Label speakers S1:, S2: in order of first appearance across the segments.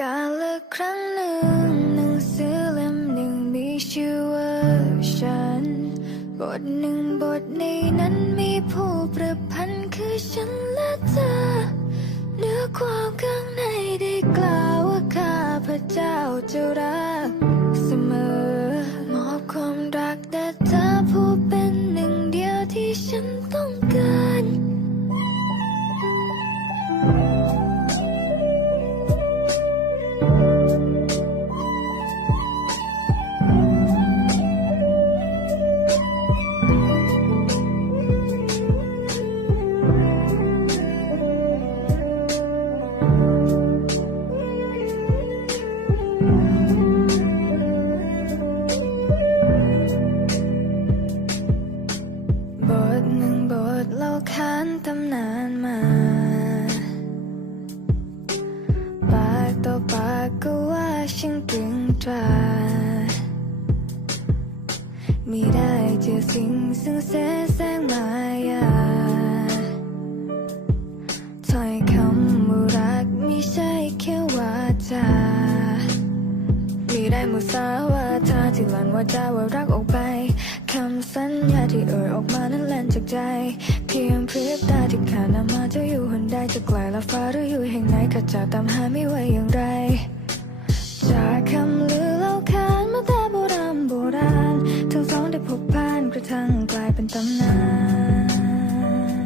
S1: กาละครั้งหนึ่งหนังสือเล่มหนึ่งมีชื่อว่าฉัน บทหนึ่งบทในนั้นมีผู้ประพันธ์คือฉันและเธอเนื้อความข้างในได้กล่าวว่าข้าพระเจ้าจะรัก ตำนานมา ปากต่อปากก็ว่าฉันเก่งตรามีได้เจอสิ่งซึ่งเสแสงมายาถ้อยคำว่ารักไม่ใช่แค่วาจามีได้มุสาวาทาที่หลั่นว่าจาว่ารักออกไป คำสัญญาที่เอ่ยออกมานั้นแล่นจากใจ เพียงพริบตาที่ขาดนำมาจะอยู่หนใดจะไกลละฟ้าหรืออยู่แห่งไหนก็จะตามหาไม่ไหวอย่างไร จากคำลือเล่าขานมาแต่โบราณโบราณทั้งสองได้พบผ่านกระทั่งกลายเป็นตำนา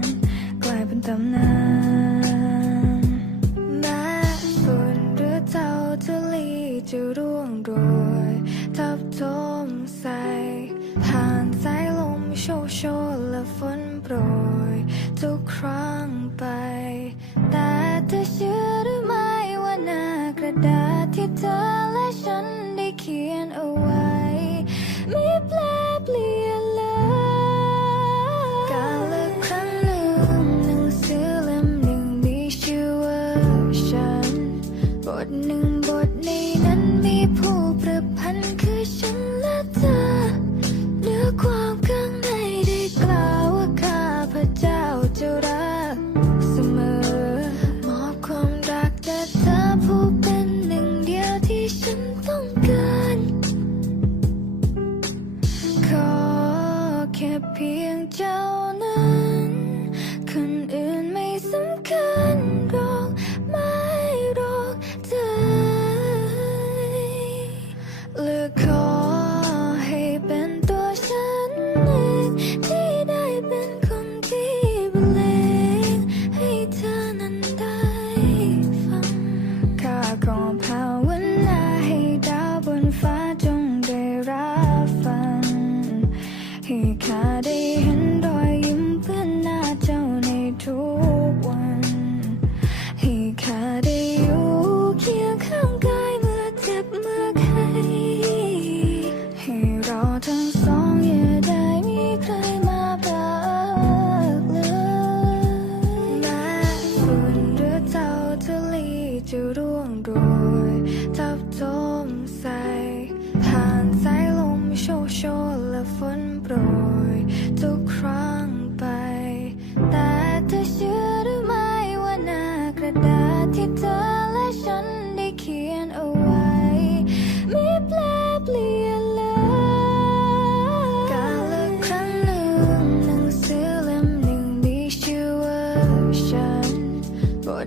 S1: น กลายเป็นตำนาน โรยทุกครั้งไป แต่เธอเชื่อหรือไม่ว่าหน้ากระดาษที่เธอและฉันได้เขียนเอาไว้ ไม่แปลเปลี่ยนเลยการละครั้งหนึ่งหนังสือเล่มหนึ่งมีชื่อว่าฉันบทหนึ่ง แค่เเราทั้งสองอย่าได้มีใครมาพักเลยแม้ฝุ่นหรือเท่าทะเลจะร่วงโรยทับทม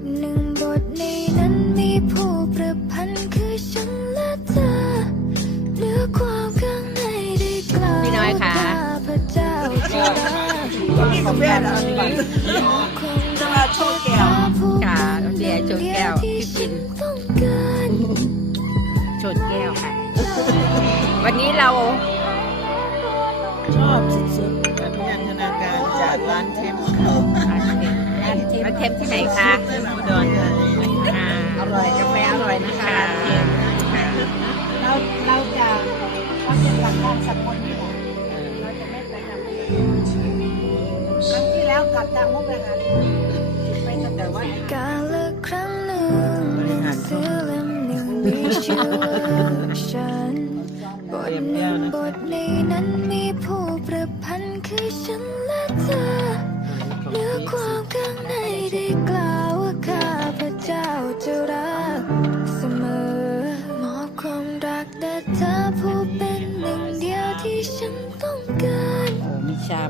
S1: ทหนึ่งบทในนั้นมีผู้ประพันธ์คือฉันและเธอเนื้อความข้างในได้กล่าว
S2: พี่น้อยคะ
S1: ว่าข้าพเจ้าจะรัก
S3: พี่กับแม่นะพี่บันจะมาโชว์แก้ว
S2: ค่ะน้ำเดียโชว์แก้วพี่ปิ่น
S1: ต้องการ
S2: ชนแก้วค่ะ วันนี้เรา
S3: ชอบสุดๆแบบยันธนาการจากร้านเทมเขา
S2: มาเทมที่ไหนคะ
S3: อุดรธานี
S2: อ่า
S3: อร่อยกาแฟอร่อยนะคะ
S2: ค่ะ
S4: เราเราจะเราจะกลับบ้านสักคนนี่แหละเราจะไม่ไปทำที่อื่นครั้งที่แล้วกลับทางมุกดาหารไปกันแต่ว่า
S1: กาละครั้งหนึ่งหนังสือเล่มหนึ่งมีชื่อว่าฉันบทหนึ่งบทในนั้นมีผู้ประพันธ์คือฉัน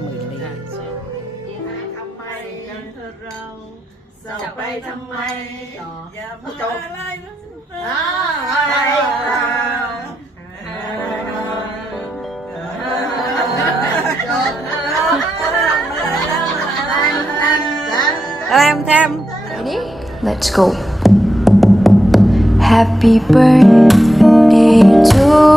S2: หมื่นลี้
S3: ทำไมกันเธอเราจะไปทำไมอย่ามาอะไรนะอะไร
S2: แทมแทม
S5: Ready? Let's go. Happy birthday to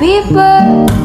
S5: people.